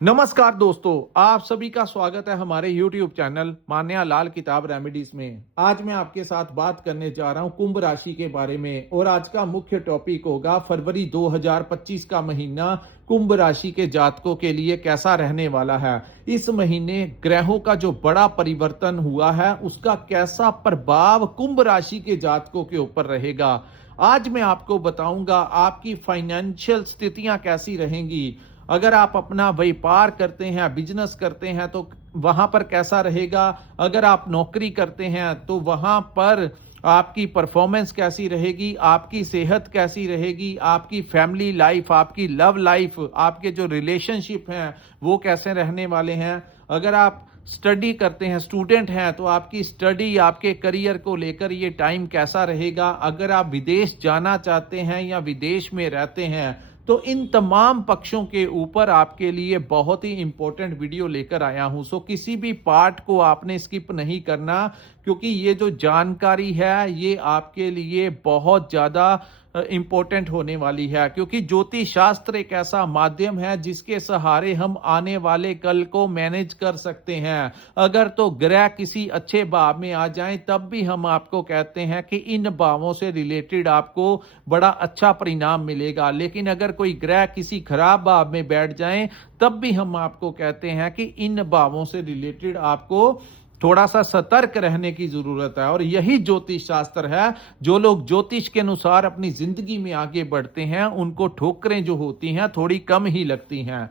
नमस्कार दोस्तों, आप सभी का स्वागत है हमारे YouTube चैनल मान्या लाल किताब रेमेडीज में। आज मैं आपके साथ बात करने जा रहा हूं कुंभ राशि के बारे में और आज का मुख्य टॉपिक होगा फरवरी 2025 का महीना कुंभ राशि के जातकों के लिए कैसा रहने वाला है। इस महीने ग्रहों का जो बड़ा परिवर्तन हुआ है उसका कैसा प्रभाव कुंभ राशि के जातकों के ऊपर रहेगा। आज मैं आपको बताऊंगा आपकी फाइनेंशियल स्थितियां कैसी रहेंगी। अगर आप अपना व्यापार करते हैं, बिजनेस करते हैं तो वहां पर कैसा रहेगा। अगर आप नौकरी करते हैं तो वहां पर आपकी परफॉर्मेंस कैसी रहेगी, आपकी सेहत कैसी रहेगी, आपकी फैमिली लाइफ, आपकी लव लाइफ, आपके जो रिलेशनशिप हैं वो कैसे रहने वाले हैं। अगर आप स्टडी करते हैं, स्टूडेंट हैं, तो आपकी स्टडी, आपके करियर को लेकर ये टाइम कैसा रहेगा। अगर आप विदेश जाना चाहते हैं या विदेश में रहते हैं तो इन तमाम पक्षों के ऊपर आपके लिए बहुत ही इंपॉर्टेंट वीडियो लेकर आया हूं। सो किसी भी पार्ट को आपने स्किप नहीं करना, क्योंकि ये जो जानकारी है ये आपके लिए बहुत ज़्यादा इंपॉर्टेंट होने वाली है। क्योंकि ज्योतिष शास्त्र एक ऐसा माध्यम है जिसके सहारे हम आने वाले कल को मैनेज कर सकते हैं। अगर तो ग्रह किसी अच्छे भाव में आ जाएं तब भी हम आपको कहते हैं कि इन भावों से रिलेटेड आपको बड़ा अच्छा परिणाम मिलेगा, लेकिन अगर कोई ग्रह किसी खराब भाव में बैठ जाएं तब भी हम आपको कहते हैं कि इन भावों से रिलेटेड आपको थोड़ा सा सतर्क रहने की जरूरत है। और यही ज्योतिष शास्त्र है। जो लोग ज्योतिष के अनुसार अपनी जिंदगी में आगे बढ़ते हैं उनको ठोकरें जो होती हैं थोड़ी कम ही लगती हैं।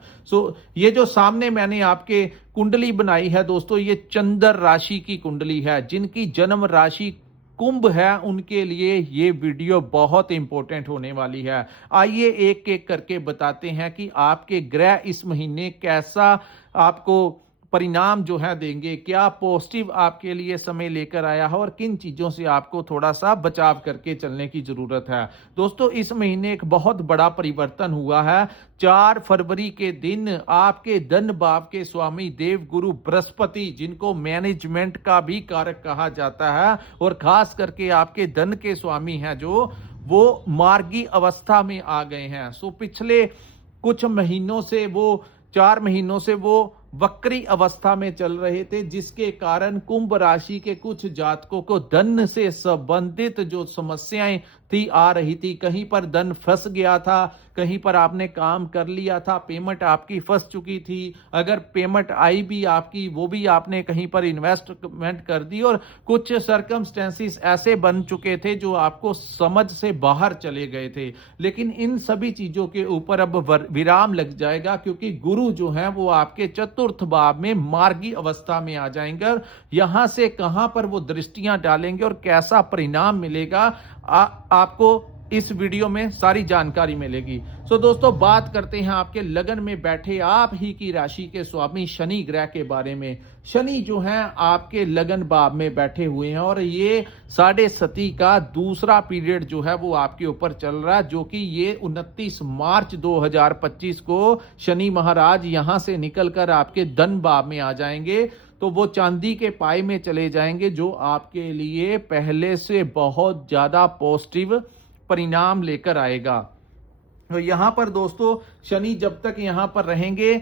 ये जो सामने मैंने आपके कुंडली बनाई है दोस्तों, ये चंद्र राशि की कुंडली है। जिनकी जन्म राशि कुंभ है उनके लिए ये वीडियो बहुत इंपॉर्टेंट होने वाली है। आइए एक एक करके बताते हैं कि आपके ग्रह इस महीने कैसा आपको परिणाम जो है देंगे, क्या पॉजिटिव आपके लिए समय लेकर आया है और किन चीजों से आपको थोड़ा सा बचाव करके चलने की जरूरत है। दोस्तों, इस महीने एक बहुत बड़ा परिवर्तन हुआ है। 4 फरवरी के दिन आपके धन भाव के स्वामी देव गुरु बृहस्पति, जिनको मैनेजमेंट का भी कारक कहा जाता है और खास करके आपके धन के स्वामी हैं, जो वो मार्गी अवस्था में आ गए हैं। पिछले कुछ महीनों से वो 4 महीनों से वो वक्री अवस्था में चल रहे थे, जिसके कारण कुंभ राशि के कुछ जातकों को धन से संबंधित जो समस्याएं थी आ रही थी। कहीं पर धन फंस गया था, कहीं पर आपने काम कर लिया था, पेमेंट आपकी फंस चुकी थी। अगर पेमेंट आई भी आपकी, वो भी आपने कहीं पर इन्वेस्टमेंट कर दी और कुछ सर्कमस्टेंसेस ऐसे बन चुके थे जो आपको समझ से बाहर चले गए थे। लेकिन इन सभी चीजों के ऊपर अब विराम लग जाएगा, क्योंकि गुरु जो है वो आपके चतुर्थ भाव में मार्गी अवस्था में आ जाएंगे। और यहां से कहां पर वो दृष्टियां डालेंगे और कैसा परिणाम मिलेगा, आपको इस वीडियो में सारी जानकारी मिलेगी। दोस्तों, बात करते हैं आपके लगन में बैठे आप ही की राशि के स्वामी शनि ग्रह के बारे में। शनि जो है आपके लगन भाव में बैठे हुए हैं और ये 7.5 का दूसरा पीरियड जो है वो आपके ऊपर चल रहा है, जो कि ये 29 मार्च 2025 को शनि महाराज यहां से निकलकर आपके धन भाव में आ जाएंगे। तो वो चांदी के पाए में चले जाएंगे, जो आपके लिए पहले से बहुत ज्यादा पॉजिटिव परिणाम लेकर आएगा। तो यहां पर दोस्तों शनि जब तक यहां पर रहेंगे,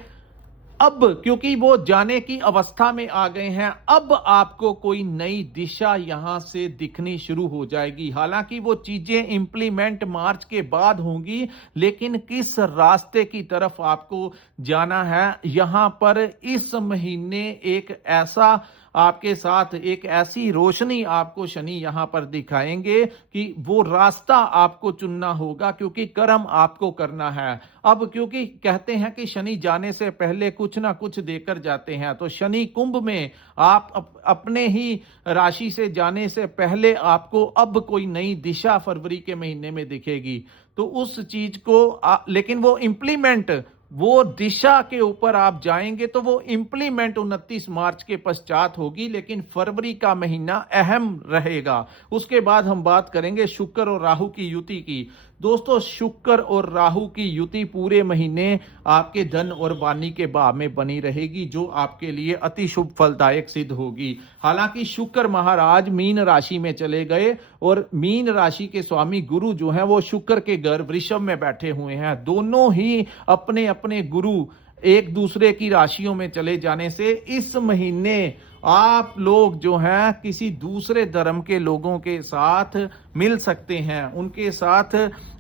अब क्योंकि वो जाने की अवस्था में आ गए हैं, अब आपको कोई नई दिशा यहां से दिखनी शुरू हो जाएगी। हालांकि वो चीजें इंप्लीमेंट मार्च के बाद होंगी, लेकिन किस रास्ते की तरफ आपको जाना है, यहां पर इस महीने एक ऐसा आपके साथ एक ऐसी रोशनी आपको शनि यहां पर दिखाएंगे कि वो रास्ता आपको चुनना होगा, क्योंकि कर्म आपको करना है। अब क्योंकि कहते हैं कि शनि जाने से पहले कुछ ना कुछ देकर जाते हैं, तो शनि कुंभ में आप अपने ही राशि से जाने से पहले आपको अब कोई नई दिशा फरवरी के महीने में दिखेगी। तो उस चीज को लेकिन वो इंप्लीमेंट, वो दिशा के ऊपर आप जाएंगे तो वो इंप्लीमेंट 29 मार्च के पश्चात होगी, लेकिन फरवरी का महीना अहम रहेगा। उसके बाद हम बात करेंगे शुक्र और राहु की युति की। दोस्तों, शुक्र और राहु की युति पूरे महीने आपके धन और वाणी के भाव में बनी रहेगी, जो आपके लिए अति शुभ फलदायक सिद्ध होगी। हालांकि शुक्र महाराज मीन राशि में चले गए और मीन राशि के स्वामी गुरु जो हैं वो शुक्र के घर वृषभ में बैठे हुए हैं। दोनों ही अपने अपने गुरु एक दूसरे की राशियों में चले जाने से इस महीने आप लोग जो हैं किसी दूसरे धर्म के लोगों के साथ मिल सकते हैं, उनके साथ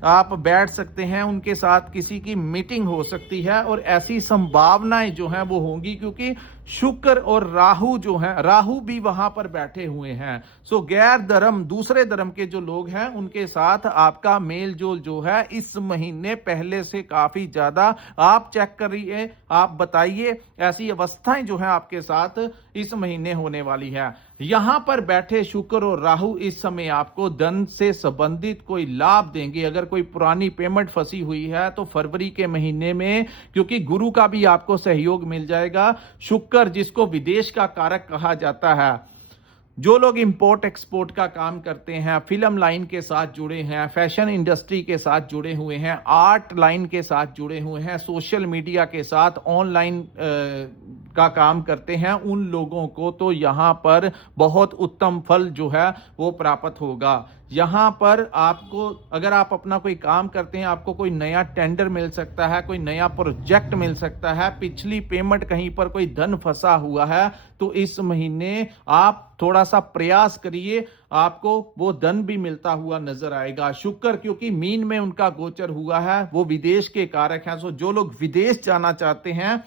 आप बैठ सकते हैं, उनके साथ किसी की मीटिंग हो सकती है और ऐसी संभावनाएं जो हैं वो होंगी, क्योंकि शुक्र और राहु जो हैं, राहु भी वहां पर बैठे हुए हैं। सो गैर धर्म, दूसरे धर्म के जो लोग हैं उनके साथ आपका मेल जोल जो है इस महीने पहले से काफी ज्यादा, आप चेक करिए, आप बताइए ऐसी अवस्थाएं जो है आपके साथ इस महीने होने वाली है। यहां पर बैठे शुक्र और राहु इस समय आपको धन से संबंधित कोई लाभ देंगे। अगर कोई पुरानी पेमेंट फंसी हुई है तो फरवरी के महीने में, क्योंकि गुरु का भी आपको सहयोग मिल जाएगा। शुक्र जिसको विदेश का कारक कहा जाता है, जो लोग इंपोर्ट एक्सपोर्ट का काम करते हैं, फिल्म लाइन के साथ जुड़े हैं, फैशन इंडस्ट्री के साथ जुड़े हुए हैं, आर्ट लाइन के साथ जुड़े हुए हैं, सोशल मीडिया के साथ ऑनलाइन का काम करते हैं, उन लोगों को तो यहाँ पर बहुत उत्तम फल जो है वो प्राप्त होगा। यहाँ पर आपको, अगर आप अपना कोई काम करते हैं, आपको कोई नया टेंडर मिल सकता है, कोई नया प्रोजेक्ट मिल सकता है, पिछली पेमेंट कहीं पर कोई धन फंसा हुआ है, तो इस महीने आप थोड़ा सा प्रयास करिए, आपको वो धन भी मिलता हुआ नजर आएगा। शुक्र क्योंकि मीन में उनका गोचर हुआ है, वो विदेश के कारक हैं। सो जो लोग विदेश जाना चाहते हैं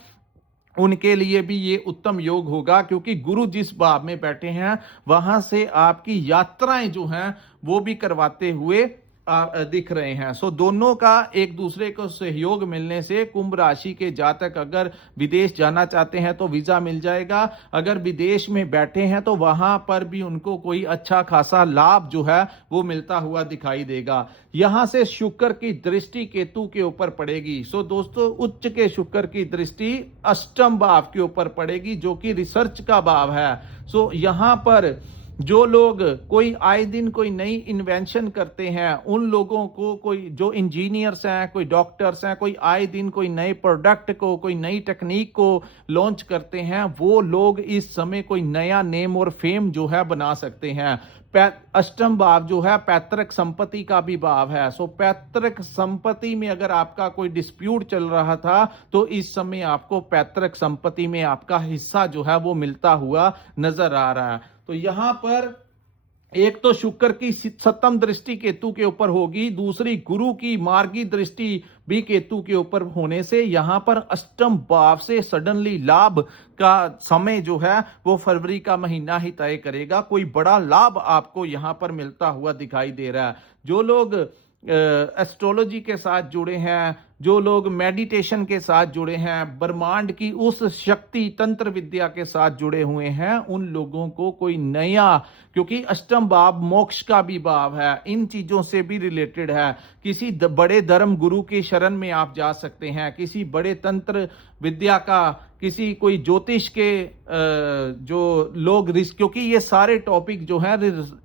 उनके लिए भी ये उत्तम योग होगा, क्योंकि गुरु जिस भाव में बैठे हैं वहां से आपकी यात्राएं जो हैं वो भी करवाते हुए दिख रहे हैं। सो दोनों का एक दूसरे को सहयोग मिलने से कुंभ राशि के जातक अगर विदेश जाना चाहते हैं तो वीजा मिल जाएगा, अगर विदेश में बैठे हैं तो वहां पर भी उनको कोई अच्छा खासा लाभ जो है वो मिलता हुआ दिखाई देगा। यहां से शुक्र की दृष्टि केतु के ऊपर पड़ेगी। सो दोस्तों, उच्च के शुक्र की दृष्टि अष्टम भाव के ऊपर पड़ेगी, जो कि रिसर्च का भाव है। सो यहां पर जो लोग कोई आए दिन कोई नई इन्वेंशन करते हैं, उन लोगों को, कोई जो इंजीनियर्स हैं, कोई डॉक्टर्स हैं, कोई आए दिन कोई नए प्रोडक्ट को, कोई नई टेक्निक को लॉन्च करते हैं, वो लोग इस समय कोई नया नेम और फेम जो है बना सकते हैं। अष्टम भाव जो है पैतृक संपत्ति का भी भाव है। सो पैतृक संपत्ति में अगर आपका कोई डिस्प्यूट चल रहा था तो इस समय आपको पैतृक संपत्ति में आपका हिस्सा जो है वो मिलता हुआ नजर आ रहा है। तो यहां पर एक तो शुक्र की सप्तम दृष्टि केतु के ऊपर होगी, दूसरी गुरु की मार्गी दृष्टि भी केतु के ऊपर होने से यहां पर अष्टम भाव से सडनली लाभ का समय जो है वो फरवरी का महीना ही तय करेगा। कोई बड़ा लाभ आपको यहां पर मिलता हुआ दिखाई दे रहा है। जो लोग एस्ट्रोलॉजी के साथ जुड़े हैं, जो लोग मेडिटेशन के साथ जुड़े हैं, ब्रह्मांड की उस शक्ति तंत्र विद्या के साथ जुड़े हुए हैं, उन लोगों को कोई नया, क्योंकि अष्टम भाव मोक्ष का भी भाव है, इन चीजों से भी रिलेटेड है। किसी बड़े धर्म गुरु की शरण में आप जा सकते हैं, किसी बड़े तंत्र विद्या का, किसी कोई ज्योतिष के जो लोग, क्योंकि ये सारे टॉपिक जो है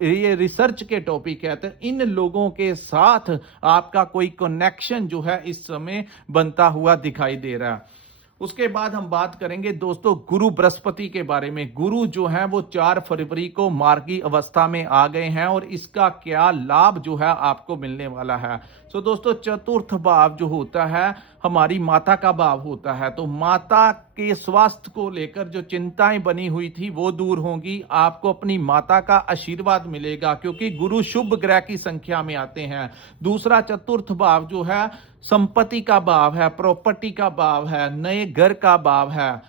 ये रिसर्च के टॉपिक है, तो इन लोगों के साथ आपका कोई कनेक्शन जो है इस समय बनता हुआ दिखाई दे रहा है। उसके बाद हम बात करेंगे दोस्तों गुरु बृहस्पति के बारे में। गुरु जो है वो 4 फरवरी को मार्गी अवस्था में आ गए हैं और इसका क्या लाभ जो है आपको मिलने वाला है। सो दोस्तों, चतुर्थ भाव जो होता है हमारी माता का भाव होता है, तो माता के स्वास्थ्य को लेकर जो चिंताएं बनी हुई थी वो दूर होंगी। आपको अपनी माता का आशीर्वाद मिलेगा, क्योंकि गुरु शुभ ग्रह की संख्या में आते हैं। दूसरा चतुर्थ भाव जो है संपत्ति का भाव है, प्रॉपर्टी का भाव है, नए घर का भाव है।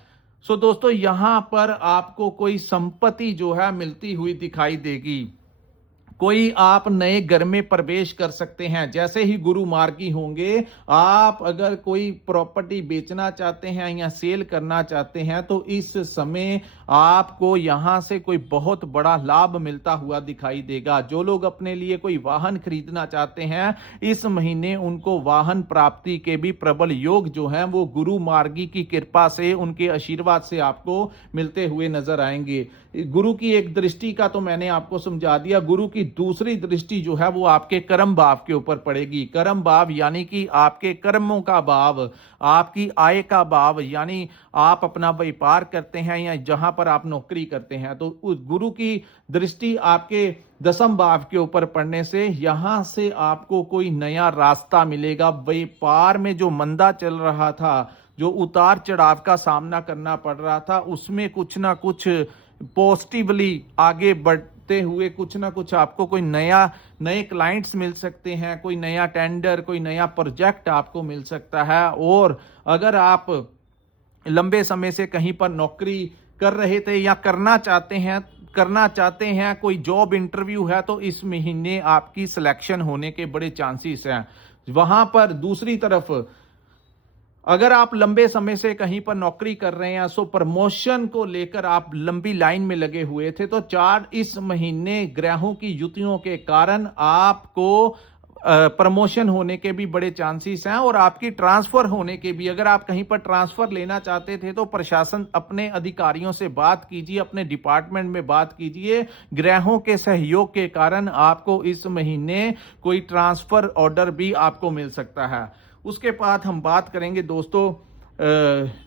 सो दोस्तों, यहां पर आपको कोई संपत्ति जो है मिलती हुई दिखाई देगी। कोई आप नए घर में प्रवेश कर सकते हैं जैसे ही गुरु मार्गी होंगे। आप अगर कोई प्रॉपर्टी बेचना चाहते हैं या सेल करना चाहते हैं तो इस समय आपको यहां से कोई बहुत बड़ा लाभ मिलता हुआ दिखाई देगा। जो लोग अपने लिए कोई वाहन खरीदना चाहते हैं, इस महीने उनको वाहन प्राप्ति के भी प्रबल योग जो हैं वो गुरु मार्गी की कृपा से, उनके आशीर्वाद से आपको मिलते हुए नजर आएंगे। गुरु की एक दृष्टि का तो मैंने आपको समझा दिया। गुरु की दूसरी दृष्टि जो है वो आपके कर्म भाव के ऊपर पड़ेगी। कर्म भाव यानी कि आपके कर्मों का भाव, आपकी आय का भाव, यानी आप अपना व्यापार करते हैं या जहां पर आप नौकरी करते हैं, तो उस गुरु की दृष्टि आपके दसम भाव के ऊपर पड़ने से यहां से आपको कोई नया रास्ता मिलेगा। व्यापार में जो मंदा चल रहा था जो उतार चढ़ाव का सामना करना पड़ रहा था, उसमें कुछ ना कुछ पॉजिटिवली आगे बढ़ते हुए कुछ ना कुछ आपको कोई नए क्लाइंट्स मिल सकते हैं, कोई नया टेंडर, कोई नया प्रोजेक्ट आपको मिल सकता है। और अगर आप लंबे समय से कहीं पर नौकरी कर रहे थे या करना चाहते हैं, कोई जॉब इंटरव्यू है, तो इस महीने आपकी सिलेक्शन होने के बड़े चांसेस हैं। वहां पर दूसरी तरफ अगर आप लंबे समय से कहीं पर नौकरी कर रहे हैं, सो प्रमोशन को लेकर आप लंबी लाइन में लगे हुए थे, तो इस महीने ग्रहों की युतियों के कारण आपको प्रमोशन होने के भी बड़े चांसेस हैं और आपकी ट्रांसफर होने के भी। अगर आप कहीं पर ट्रांसफर लेना चाहते थे तो प्रशासन अपने अधिकारियों से बात कीजिए, अपने डिपार्टमेंट में बात कीजिए। ग्रहों के सहयोग के कारण आपको इस महीने कोई ट्रांसफर ऑर्डर भी आपको मिल सकता है। उसके बाद हम बात करेंगे दोस्तों,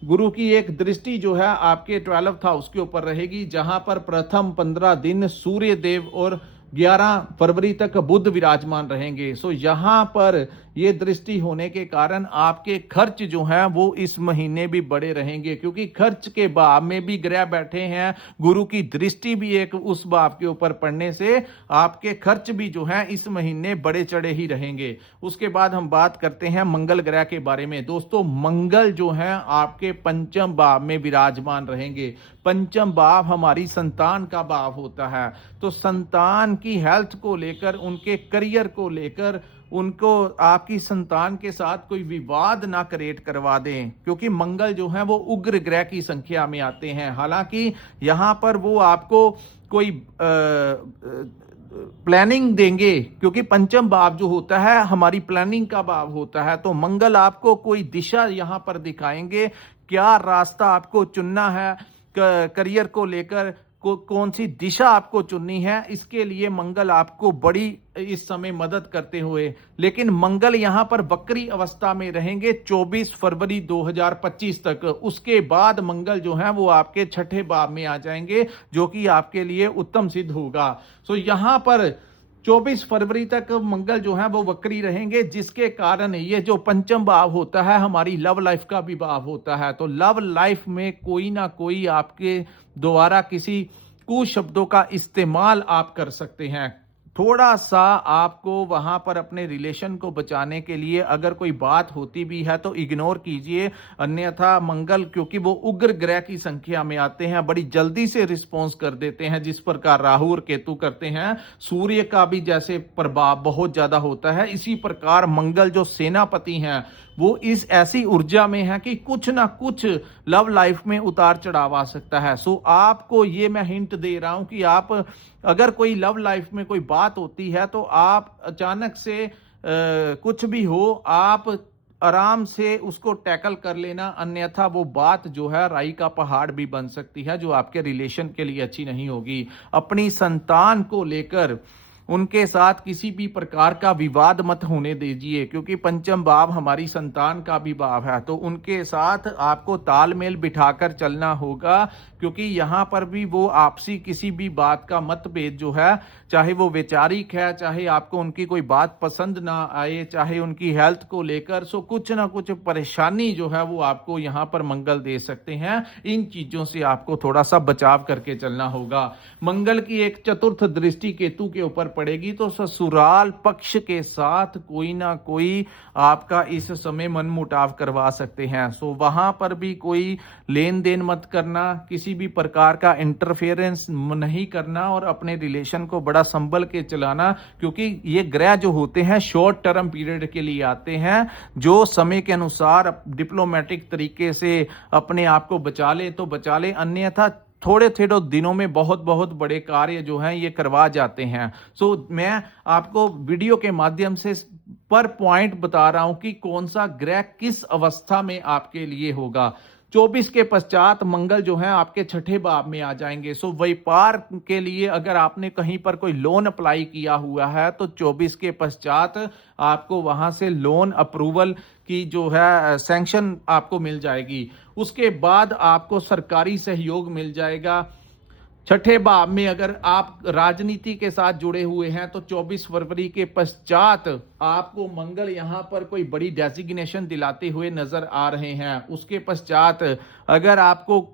गुरु की एक दृष्टि जो है आपके 12th हाउस के ऊपर रहेगी, जहां पर प्रथम 15 दिन सूर्य देव और 11 फरवरी तक बुध विराजमान रहेंगे। सो यहां पर ये दृष्टि होने के कारण आपके खर्च जो हैं वो इस महीने भी बड़े रहेंगे, क्योंकि खर्च के भाव में भी ग्रह बैठे हैं। गुरु की दृष्टि भी एक उस भाव के ऊपर पड़ने से आपके खर्च भी जो हैं इस महीने बड़े चढ़े ही रहेंगे। उसके बाद हम बात करते हैं मंगल ग्रह के बारे में। दोस्तों, मंगल जो है आपके पंचम भाव में विराजमान रहेंगे। पंचम भाव हमारी संतान का भाव होता है, तो संतान की हेल्थ को लेकर, उनके करियर को लेकर, उनको आपकी संतान के साथ कोई विवाद ना क्रिएट करवा दें, क्योंकि मंगल जो है वो उग्र ग्रह की संख्या में आते हैं। हालांकि यहां पर वो आपको कोई प्लानिंग देंगे, क्योंकि पंचम भाव जो होता है हमारी प्लानिंग का भाव होता है, तो मंगल आपको कोई दिशा यहां पर दिखाएंगे, क्या रास्ता आपको चुनना है करियर को लेकर, कौन सी दिशा आपको चुननी है, इसके लिए मंगल आपको बड़ी इस समय मदद करते हुए। लेकिन मंगल यहां पर वक्री अवस्था में रहेंगे 24 फरवरी 2025 तक। उसके बाद मंगल जो है वो आपके छठे भाव में आ जाएंगे, जो कि आपके लिए उत्तम सिद्ध होगा। सो यहां पर 24 फरवरी तक मंगल जो है वो वक्री रहेंगे, जिसके कारण ये जो पंचम भाव होता है हमारी लव लाइफ का भी भाव होता है, तो लव लाइफ में कोई ना कोई आपके द्वारा किसी कुशब्दों का इस्तेमाल आप कर सकते हैं। थोड़ा सा आपको वहां पर अपने रिलेशन को बचाने के लिए अगर कोई बात होती भी है तो इग्नोर कीजिए, अन्यथा मंगल क्योंकि वो उग्र ग्रह की संख्या में आते हैं, बड़ी जल्दी से रिस्पॉन्स कर देते हैं, जिस प्रकार राहु और केतु करते हैं। सूर्य का भी जैसे प्रभाव बहुत ज्यादा होता है, इसी प्रकार मंगल जो सेनापति हैं वो इस ऐसी ऊर्जा में है कि कुछ ना कुछ लव लाइफ में उतार चढ़ाव आ सकता है। सो आपको ये मैं हिंट दे रहा हूं कि आप अगर कोई लव लाइफ में कोई बात होती है तो आप अचानक से कुछ भी हो, आप आराम से उसको टैकल कर लेना, अन्यथा वो बात जो है राई का पहाड़ भी बन सकती है, जो आपके रिलेशन के लिए अच्छी नहीं होगी। अपनी संतान को लेकर उनके साथ किसी भी प्रकार का विवाद मत होने दीजिए, क्योंकि पंचम भाव हमारी संतान का भी भाव है, तो उनके साथ आपको तालमेल बिठाकर चलना होगा, क्योंकि यहां पर भी वो आपसी किसी भी बात का मतभेद जो है, चाहे वो वैचारिक है, चाहे आपको उनकी कोई बात पसंद ना आए, चाहे उनकी हेल्थ को लेकर, सो कुछ ना कुछ परेशानी जो है वो आपको यहाँ पर मंगल दे सकते हैं। इन चीजों से आपको थोड़ा सा बचाव करके चलना होगा। मंगल की एक चतुर्थ दृष्टि केतु के ऊपर पड़ेगी, तो ससुराल पक्ष के साथ कोई ना कोई आपका इस समय मनमुटाव करवा सकते हैं। सो वहां पर भी कोई लेन देन मत करना, किसी भी प्रकार का इंटरफेरेंस नहीं करना और अपने रिलेशन को बड़ा संभल के चलाना, क्योंकि ये ग्रह जो होते हैं शॉर्ट टर्म पीरियड के लिए आते हैं। जो समय के अनुसार डिप्लोमेटिक तरीके से अपने आप को बचा ले तो बचा ले, अन्यथा थोड़े थोड़े दिनों में बहुत बहुत बड़े कार्य जो हैं ये करवा जाते हैं। सो मैं आपको वीडियो के माध्यम से पर पॉइंट बता रहा हूं कि कौन सा ग्रह किस अवस्था में आपके लिए होगा। 24 के पश्चात मंगल जो है आपके छठे भाव में आ जाएंगे। सो व्यापार के लिए अगर आपने कहीं पर कोई लोन अप्लाई किया हुआ है तो 24 के पश्चात आपको वहां से लोन अप्रूवल की जो है सैंक्शन आपको मिल जाएगी। उसके बाद आपको सरकारी सहयोग मिल जाएगा। छठे भाव में अगर आप राजनीति के साथ जुड़े हुए हैं तो 24 फरवरी के पश्चात आपको मंगल यहां पर कोई बड़ी डेजिग्नेशन दिलाते हुए नजर आ रहे हैं। उसके पश्चात अगर आपको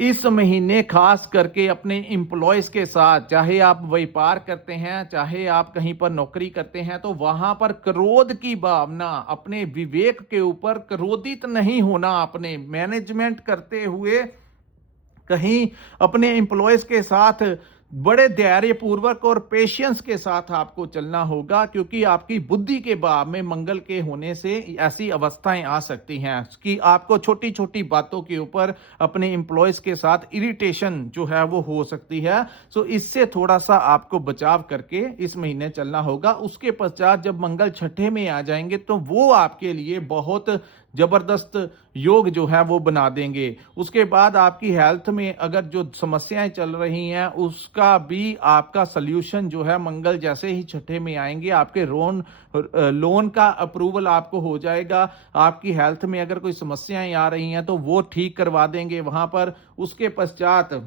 इस महीने खास करके अपने एम्प्लॉयज के साथ, चाहे आप व्यापार करते हैं चाहे आप कहीं पर नौकरी करते हैं, तो वहां पर क्रोध की भावना, अपने विवेक के ऊपर क्रोधित नहीं होना, अपने मैनेजमेंट करते हुए कहीं अपने एम्प्लॉयज के साथ बड़े धैर्यपूर्वक और पेशेंस के साथ आपको चलना होगा, क्योंकि आपकी बुद्धि के भाव में मंगल के होने से ऐसी अवस्थाएं आ सकती हैं कि आपको छोटी छोटी बातों के ऊपर अपने एम्प्लॉयज के साथ इरिटेशन जो है वो हो सकती है। सो इससे थोड़ा सा आपको बचाव करके इस महीने चलना होगा। उसके पश्चात जब मंगल छठे में आ जाएंगे तो वो आपके लिए बहुत जबरदस्त योग जो है वो बना देंगे। उसके बाद आपकी हेल्थ में अगर जो समस्याएं चल रही हैं उसका भी आपका सल्यूशन जो है मंगल जैसे ही छठे में आएंगे, आपके लोन का अप्रूवल आपको हो जाएगा। आपकी हेल्थ में अगर कोई समस्याएं आ रही हैं तो वो ठीक करवा देंगे वहां पर। उसके पश्चात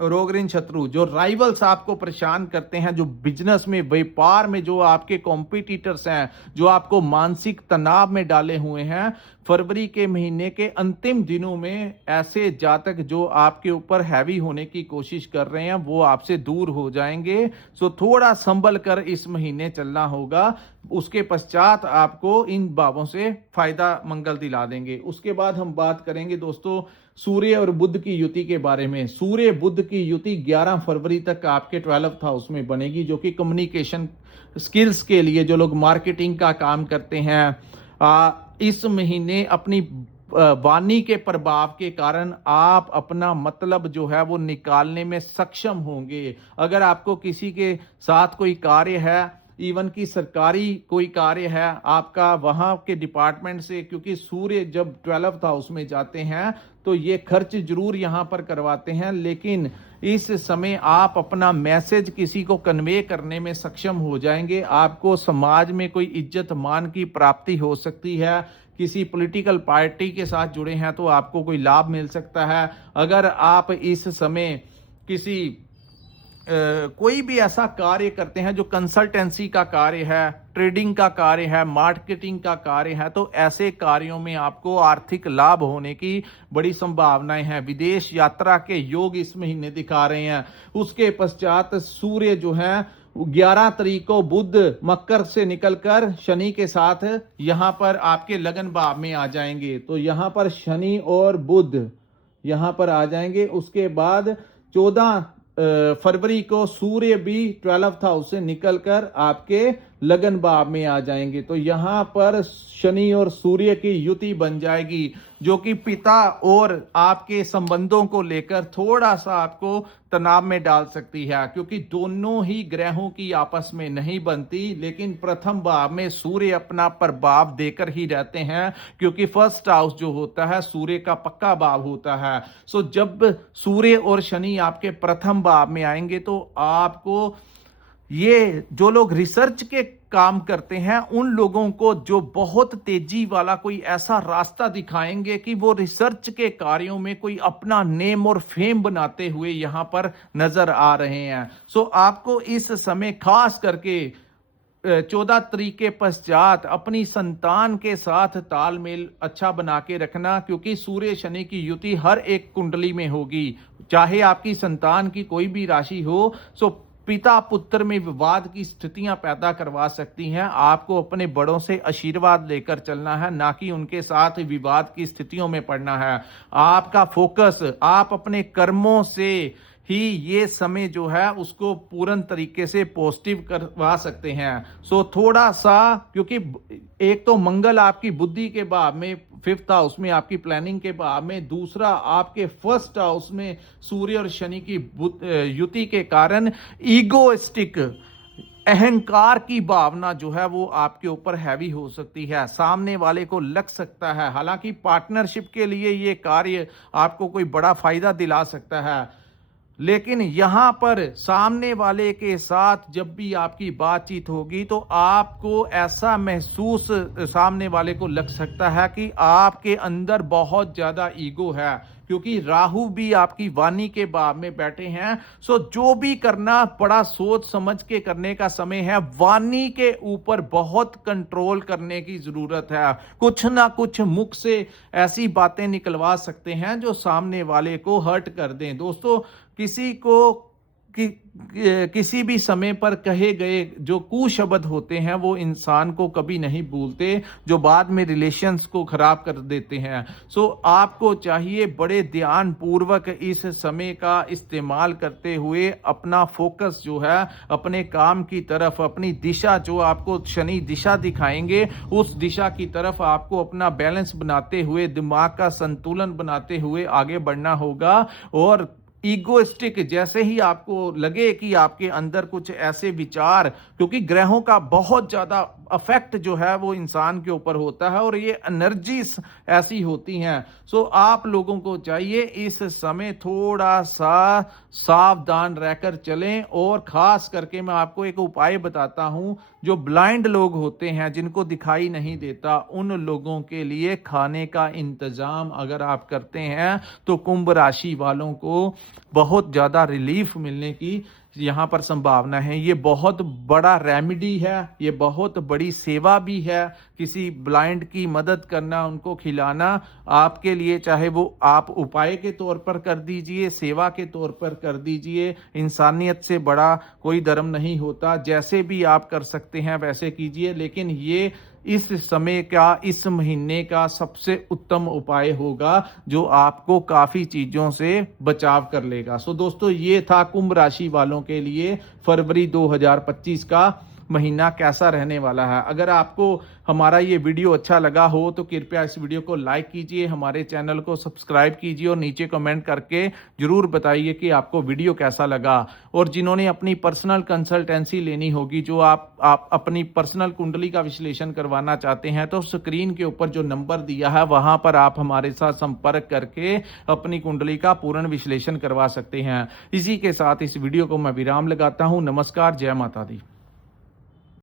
रोग ऋण शत्रु, जो राइवल्स आपको परेशान करते हैं, जो बिजनेस में व्यापार में जो आपके कॉम्पिटिटर्स हैं, जो आपको मानसिक तनाव में डाले हुए हैं, फरवरी के महीने के अंतिम दिनों में ऐसे जातक जो आपके ऊपर हैवी होने की कोशिश कर रहे हैं वो आपसे दूर हो जाएंगे। सो थोड़ा संभल कर इस महीने चलना होगा। उसके पश्चात आपको इन भावों से फायदा मंगल दिला देंगे। उसके बाद हम बात करेंगे दोस्तों सूर्य और बुध की युति के बारे में। सूर्य बुध की युति 11 फरवरी तक आपके 12th हाउस में बनेगी, जो कि कम्युनिकेशन स्किल्स के लिए, जो लोग मार्केटिंग का काम करते हैं, इस महीने अपनी वाणी के प्रभाव के कारण आप अपना मतलब जो है वो निकालने में सक्षम होंगे। अगर आपको किसी के साथ कोई कार्य है, इवन की सरकारी कोई कार्य है आपका, वहां के डिपार्टमेंट से, क्योंकि सूर्य जब 12th हाउस में जाते हैं तो ये खर्च जरूर यहां पर करवाते हैं, लेकिन इस समय आप अपना मैसेज किसी को कन्वे करने में सक्षम हो जाएंगे। आपको समाज में कोई इज्जत मान की प्राप्ति हो सकती है। किसी पॉलिटिकल पार्टी के साथ जुड़े हैं तो आपको कोई लाभ मिल सकता है। अगर आप इस समय किसी कोई भी ऐसा कार्य करते हैं जो कंसल्टेंसी का कार्य है, ट्रेडिंग का कार्य है, मार्केटिंग का कार्य है, तो ऐसे कार्यों में आपको आर्थिक लाभ होने की बड़ी संभावनाएं हैं। विदेश यात्रा के योग इस महीने दिखा रहे हैं। उसके पश्चात सूर्य जो है 11 तारीख को बुध मकर से निकलकर शनि के साथ यहां पर आपके लगन भाव में आ जाएंगे। तो यहां पर शनि और बुध यहां पर आ जाएंगे। उसके बाद 14 फरवरी को सूर्य भी 12th हाउस से निकलकर आपके लगन भाव में आ जाएंगे। तो यहां पर शनि और सूर्य की युति बन जाएगी, जो कि पिता और आपके संबंधों को लेकर थोड़ा सा आपको तनाव में डाल सकती है, क्योंकि दोनों ही ग्रहों की आपस में नहीं बनती। लेकिन प्रथम भाव में सूर्य अपना प्रभाव देकर ही रहते हैं, क्योंकि फर्स्ट हाउस जो होता है सूर्य का पक्का भाव होता है। सो जब सूर्य और शनि आपके प्रथम भाव में आएंगे तो आपको, ये जो लोग रिसर्च के काम करते हैं उन लोगों को जो बहुत तेजी वाला कोई ऐसा रास्ता दिखाएंगे कि वो रिसर्च के कार्यों में कोई अपना नेम और फेम बनाते हुए यहां पर नजर आ रहे हैं। सो आपको इस समय खास करके 14 तारीख के पश्चात अपनी संतान के साथ तालमेल अच्छा बना के रखना, क्योंकि सूर्य शनि की युति हर एक कुंडली में होगी। चाहे आपकी संतान की कोई भी राशि हो, सो पिता पुत्र में विवाद की स्थितियां पैदा करवा सकती हैं। आपको अपने बड़ों से आशीर्वाद लेकर चलना है, ना कि उनके साथ विवाद की स्थितियों में पड़ना है। आपका फोकस, आप अपने कर्मों से ही ये समय जो है उसको पूर्ण तरीके से पॉजिटिव करवा सकते हैं। सो थोड़ा सा, क्योंकि एक तो मंगल आपकी बुद्धि के भाव में 5th हाउस में, आपकी प्लानिंग के भाव में, दूसरा आपके 1st हाउस में सूर्य और शनि की युति के कारण ईगोइस्टिक, अहंकार की भावना जो है वो आपके ऊपर हैवी हो सकती है, सामने वाले को लग सकता है। हालांकि पार्टनरशिप के लिए ये कार्य आपको कोई बड़ा फायदा दिला सकता है, लेकिन यहाँ पर सामने वाले के साथ जब भी आपकी बातचीत होगी तो आपको ऐसा महसूस सामने वाले को लग सकता है कि आपके अंदर बहुत ज्यादा ईगो है, क्योंकि राहु भी आपकी वाणी के भाव में बैठे हैं। सो जो भी करना बड़ा सोच समझ के करने का समय है। वाणी के ऊपर बहुत कंट्रोल करने की जरूरत है। कुछ ना कुछ मुख से ऐसी बातें निकलवा सकते हैं जो सामने वाले को हर्ट कर दें। दोस्तों, किसी भी समय पर कहे गए जो कुशब्द होते हैं वो इंसान को कभी नहीं भूलते, जो बाद में रिलेशंस को खराब कर देते हैं। सो आपको चाहिए बड़े ध्यान पूर्वक इस समय का इस्तेमाल करते हुए अपना फोकस जो है अपने काम की तरफ, अपनी दिशा जो आपको शनि दिशा दिखाएंगे उस दिशा की तरफ आपको अपना बैलेंस बनाते हुए, दिमाग का संतुलन बनाते हुए आगे बढ़ना होगा। और ईगोइस्टिक जैसे ही आपको लगे कि आपके अंदर कुछ ऐसे विचार, क्योंकि ग्रहों का बहुत ज्यादा अफेक्ट जो है वो इंसान के ऊपर होता है और ये एनर्जीज ऐसी होती हैं। सो आप लोगों को चाहिए इस समय थोड़ा सा सावधान रहकर चलें। और खास करके मैं आपको एक उपाय बताता हूं, जो ब्लाइंड लोग होते हैं जिनको दिखाई नहीं देता, उन लोगों के लिए खाने का इंतजाम अगर आप करते हैं तो कुंभ राशि वालों को बहुत ज्यादा रिलीफ मिलने की यहां पर संभावना है। ये बहुत बड़ा रेमेडी है, ये बहुत बड़ी सेवा भी है। किसी ब्लाइंड की मदद करना, उनको खिलाना आपके लिए, चाहे वो आप उपाय के तौर पर कर दीजिए, सेवा के तौर पर कर दीजिए, इंसानियत से बड़ा कोई धर्म नहीं होता। जैसे भी आप कर सकते हैं वैसे कीजिए, लेकिन ये इस समय का, इस महीने का सबसे उत्तम उपाय होगा जो आपको काफी चीजों से बचाव कर लेगा। सो दोस्तों, ये था कुंभ राशि वालों के लिए फरवरी 2025 का महीना कैसा रहने वाला है। अगर आपको हमारा ये वीडियो अच्छा लगा हो तो कृपया इस वीडियो को लाइक कीजिए, हमारे चैनल को सब्सक्राइब कीजिए और नीचे कमेंट करके जरूर बताइए कि आपको वीडियो कैसा लगा। और जिन्होंने अपनी पर्सनल कंसल्टेंसी लेनी होगी, जो आप अपनी पर्सनल कुंडली का विश्लेषण करवाना चाहते हैं, तो स्क्रीन के ऊपर जो नंबर दिया है वहां पर आप हमारे साथ संपर्क करके अपनी कुंडली का पूर्ण विश्लेषण करवा सकते हैं। इसी के साथ इस वीडियो को मैं विराम लगाता हूं। नमस्कार, जय माता दी।